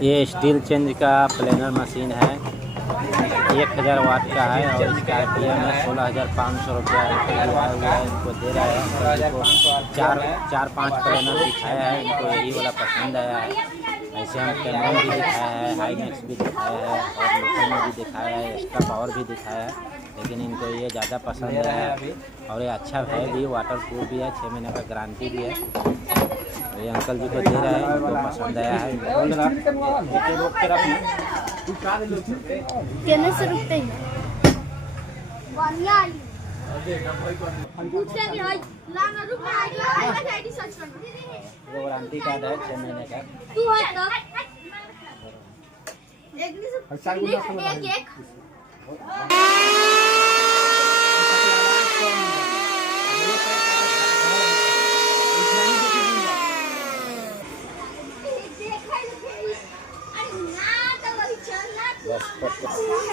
ये steel change का planar machine है, 1000 वाट का है और इसका RPM है 16,500 रुपया दिया हुआ है। इनको दे रहा है इनको चार पाँच प्लेनर दिखाया है, इनको यही वाला पसंद आया है। ऐसे हम कैमरन भी दिखाया है, हाईमैक्स भी दिखाया है और लोकल में भी दिखाया है, एक्स्ट्रा पावर भी दिखाया है, लेकिन इनको ये ज़्यादा पसंद आया है और ये अच्छा है भी, वाटर प्रूफ भी है, 6 महीने का गारंटी भी है। तो ये अंकल जी को दे रहा है, इनको पसंद आया है। कहने से रुकते ही वारंटी कार्ड है 6 महीने का। बस